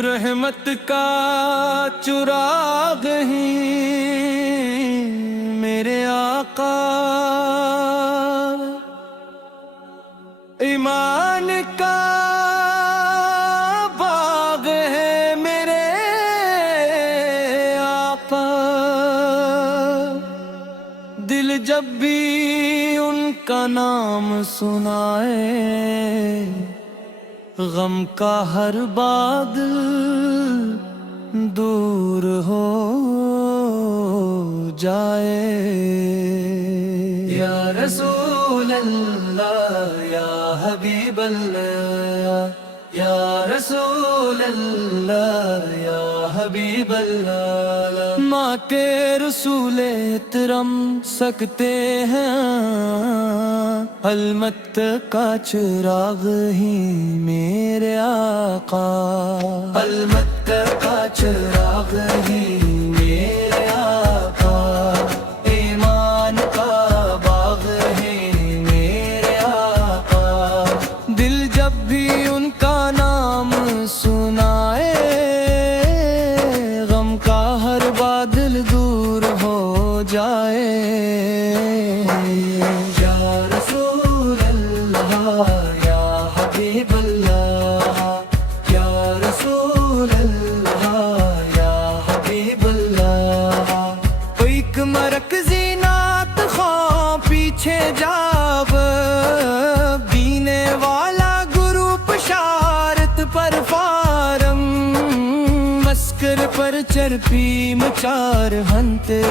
رحمت کا چراغ ہی میرے آقا، ایمان کا باغ ہے میرے آقا، دل جب بھی ان کا نام سنائے غم کا ہر بادل دور ہو جائے۔ یا رسول اللہ یا حبیب اللہ، یا رسول اللہ یا حبیب اللہ، ماں کے رسول احترم سکتے ہیں، المت کا چراغ ہی میرے آقا، المت کا چراغ ہی میرے آقا، ایمان کا باغ ہے میرے آقا، دل جب بھی ان کا نام سنائے غم کا ہر بادل دور ہو جائے۔ یا رسول اللہ یا حبیب اللہ، یا رسول اللہ یا حبیب اللہ، ایک مرکزی نعت خواہ پیچھے جاب بینے والا گروپ شارت پر فارم مسکر پر چرپی مچار ہنتے،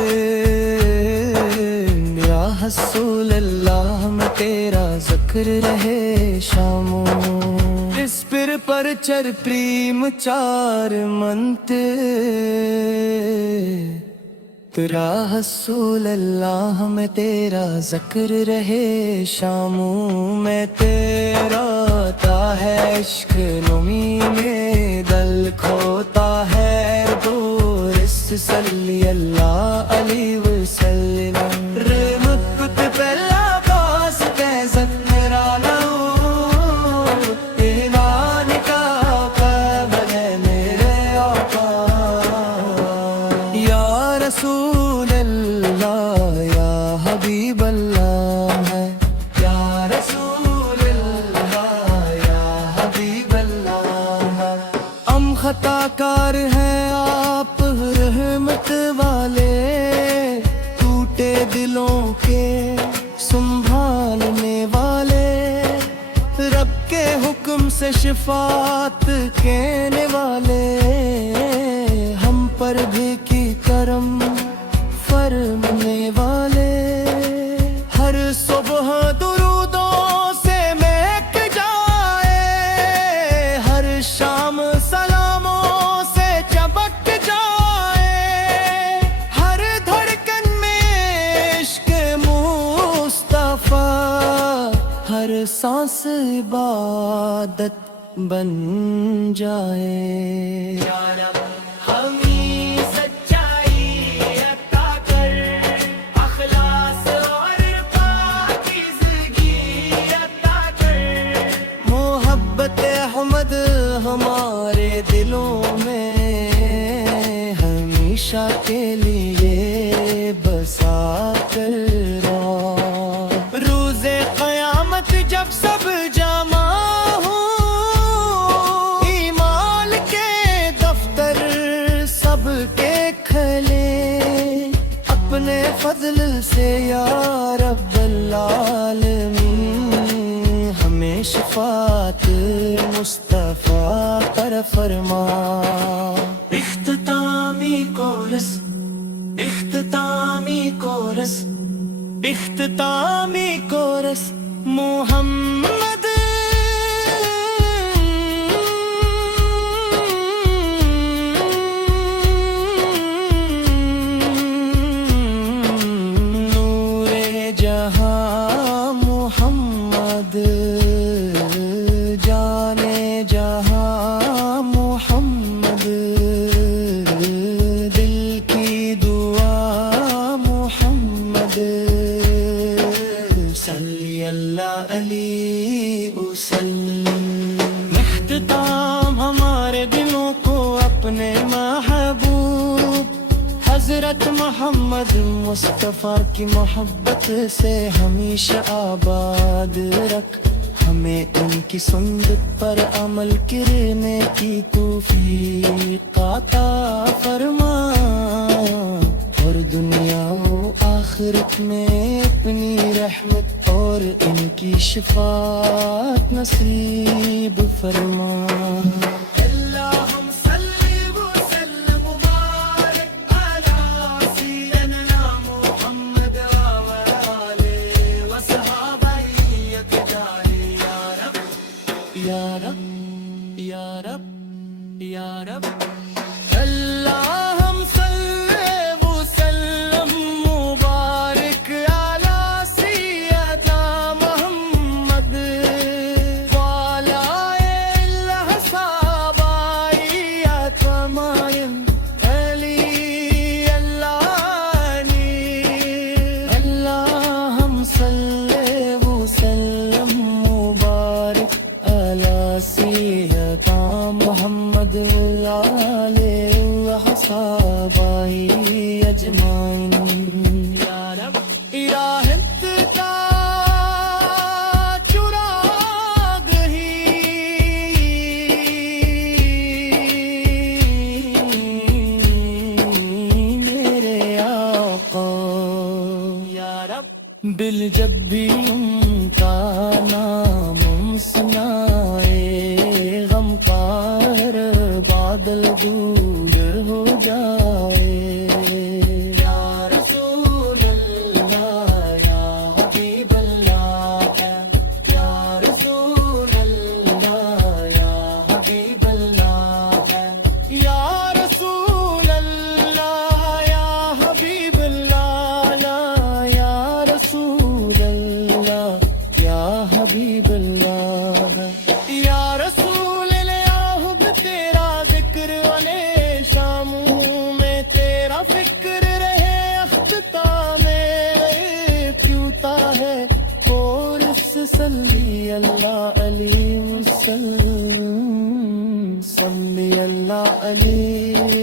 یا رسول اللہ میں تیرا ذکر رہے شاموں، اس پر چرپی مچار منتے، تیرا رسول اللہ میں تیرا ذکر رہے شاموں میں، تیرا تا ہے عشق نمی میں دل کھوتا ہے دور، اس صلی اللہ علیہ وسلم، رحمت پہلا باس تیزت میرا لہو، ایمان کا قابل ہے میرے آقا، یا رسول اللہ یا حبیب اللہ ہے، یا رسول اللہ یا حبیب اللہ ہے، ہم خطا کار ہیں آپ رحمت والے، ٹوٹے دلوں کے سنبھالنے والے، رب کے حکم سے شفاعت کہنے والے، ہم پر بھی کی کرم فرمانے والے، ہر صبح درودوں سے مہک جائے، ہر شام سلاموں سے چمک جائے، ہر دھڑکن میں عشق مصطفیٰ، ہر سانس عبادت بن جائے۔ یا رب ہمیں سچائی عطا کر، اخلاص اور پاکیزگی عطا کر، محبت احمد ہمارے دلوں میں ہمیشہ کے لیے بسا کر رو، روز قیامت جب سب جمع ہوں، ایمان کے دفتر سب کے کھلے، اپنے فضل سے یا رب العالمین ہمیں شفاعت مصطفیٰ پر فرما۔ اختتامی کورس، اختتامی کورس، اختتامی کورس، محمد نور جہاں محمد، جانے جہاں محمد، دل کی دعا حضرت محمد مصطفیٰ کی محبت سے ہمیشہ آباد رکھ، ہمیں ان کی سنت پر عمل کرنے کی توفیق عطا فرما، اور دنیا و آخرت میں اپنی رحمت اور ان کی شفاعت نصیب فرما۔ یا رب یا رب یا رب اللہم صلی وسلم مبارک علی سیدنا محمد وعلی الصحابہ اجمعین علی اللہنی۔ اللہم صلی وسلم مبارک سیدنا محمد وعلى وصحبہ اجمعین۔ یا رب راحت کا چراغ ہی میرے آقا، یا رب دل جب بھی ان کا نام سنائے، غم کا ہر بادل دور ہو جائے۔ یا رسول اللہ یا حبیب اللہ، یا رسول اللہ یا حبیب اللہ، یا رسول اللہ یا حبیب اللہ، یا رسول اللہ یا حبیب اللہ، یا رسول الہب تیرا ذکر والے شاموں میں، تیرا فکر رہے اختتام کیوتا ہے کورس صلی اللہ علیہ وسلم، صلی اللہ علیہ